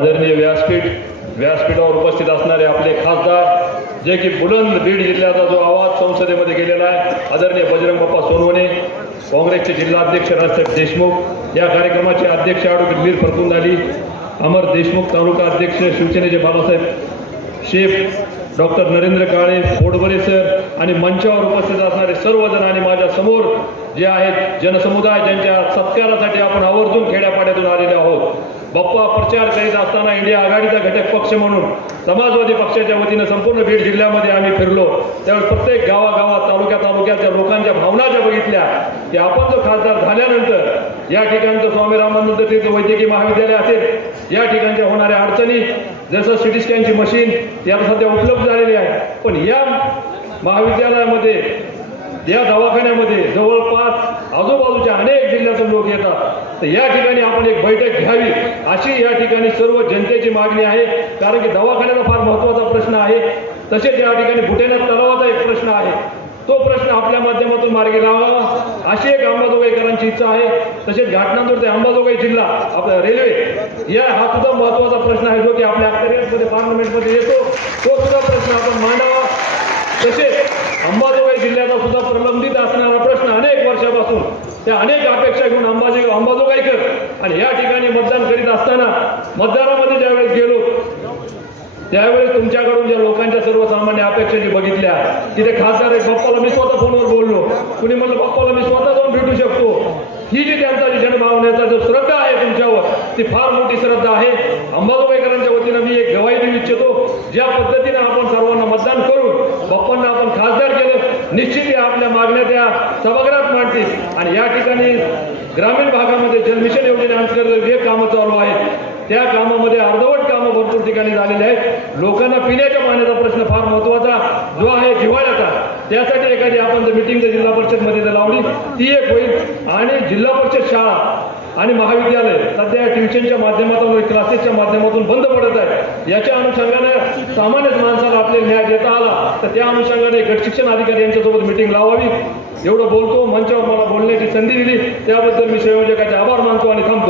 आदरणीय व्यासपीठ व्यासपीठावर उपस्थित असणारे आपले खासदार जे की बुलंद बीड जिल्ह्याचा जो आवाज संसदेमध्ये गेलेला आहे आदरणीय बजरंग बाप्पा सोनवणे काँग्रेसचे जिल्हाध्यक्ष राजसाहेब देशमुख या कार्यक्रमाचे अध्यक्ष ॲडव्होकेट मीर फरतून अली अमर देशमुख तालुका अध्यक्ष शिवसेनेचे बाबासाहेब शेफ डॉक्टर नरेंद्र काळे फोडबरे सर आणि मंचावर उपस्थित असणारे सर्वजण आणि माझ्यासमोर जे आहेत जनसमुदाय ज्यांच्या सत्कारासाठी आपण आवर्जून खेड्यापाड्यातून आलेले आहोत बाप्पा प्रचार करीत असताना इंडिया आघाडीचा घटक पक्ष म्हणून समाजवादी पक्षाच्या वतीनं संपूर्ण बीड जिल्ह्यामध्ये आम्ही फिरलो. त्यावेळेस प्रत्येक गावागावात तालुक्या तालुक्याच्या लोकांच्या भावना ज्या बघितल्या की आपण जो खासदार झाल्यानंतर या ठिकाणचं स्वामी रामानंद तीर्थ वैद्यकीय महाविद्यालय असेल या ठिकाणच्या होणाऱ्या अडचणी जसं सिटी स्कॅनची मशीन या सध्या उपलब्ध झालेली आहे. पण या महाविद्यालयामध्ये या दवाखान्यामध्ये जवळपास आजूबाजूच्या अनेक जिल्ह्यातून लोक येतात. तर या ठिकाणी आपण एक बैठक घ्यावी. अशी या ठिकाणी सर्व जनतेची मागणी आहे. कारण की दवाखान्याचा फार महत्त्वाचा प्रश्न आहे. तसेच या ठिकाणी बुटेनाथ तलावाचा एक प्रश्न आहे. तो प्रश्न आपल्या माध्यमातून मार्गी लावावा. अशी एक अंबाजोगाईकरांची इच्छा आहे. तसेच घाटनांदूर ते अंबाजोगाई जिल्हा आपला रेल्वे या हा सुद्धा महत्त्वाचा प्रश्न आहे जो की आपल्या अखेरमध्ये पार्लमेंटमध्ये येतो. तो सुद्धा प्रश्न आपण मांडावा. तसेच अंबाजो जिल्ह्याचा सुद्धा प्रलंबित असणारा प्रश्न अनेक वर्षापासून त्या अनेक अपेक्षा घेऊन अंबाजी अंबाजोगाईकर आणि या ठिकाणी मतदान करीत असताना मतदारामध्ये ज्यावेळेस गेलो त्यावेळेस तुमच्याकडून ज्या लोकांच्या सर्वसामान्य अपेक्षा जे बघितल्या तिथे खासदार एक बाप्पाला मी स्वतः फोनवर बोललो. कुणी म्हणलं बाप्पाला मी स्वतः जाऊन भेटू शकतो. ही जी त्यांचा जी जनभावनेचा जो श्रद्धा आहे तुमच्यावर ती फार मोठी श्रद्धा आहे. अंबाजोगाईकरांच्या वतीनं मी एक गवाही देऊ इच्छितो. ज्या पद्धतीनं आपण सर्वांना मतदान करून बाप्पांना आपण खासदार केलं निश्चित या आपल्या मागण्या त्या सभागृहात मांडतील. आणि या ठिकाणी ग्रामीण भागामध्ये जलमिशन योजनेअंतर्गत जे कामं चालू आहेत. त्या कामामध्ये अर्धवट कामं भरपूर ठिकाणी झालेली आहेत. लोकांना पिण्याच्या पाण्याचा प्रश्न फार महत्त्वाचा जो आहे जिवाळ्याचा त्यासाठी एखादी आपण जर मिटिंग जर जिल्हा परिषदमध्ये जर लावली ती एक होईल. आणि जिल्हा परिषद शाळा आणि महाविद्यालय सध्या ट्युशनच्या माध्यमातून क्लासेसच्या माध्यमातून बंद पडत आहे. याच्या अनुषंगाने सामान्य माणसाला आपले न्याय देता आला तर त्या अनुषंगाने गट शिक्षण अधिकारी यांच्यासोबत मिटिंग लावावी. एवढं बोलतो मंचावर मला बोलण्याची संधी दिली. त्याबद्दल मी संयोजकाचे आभार मानतो आणि थांबतो.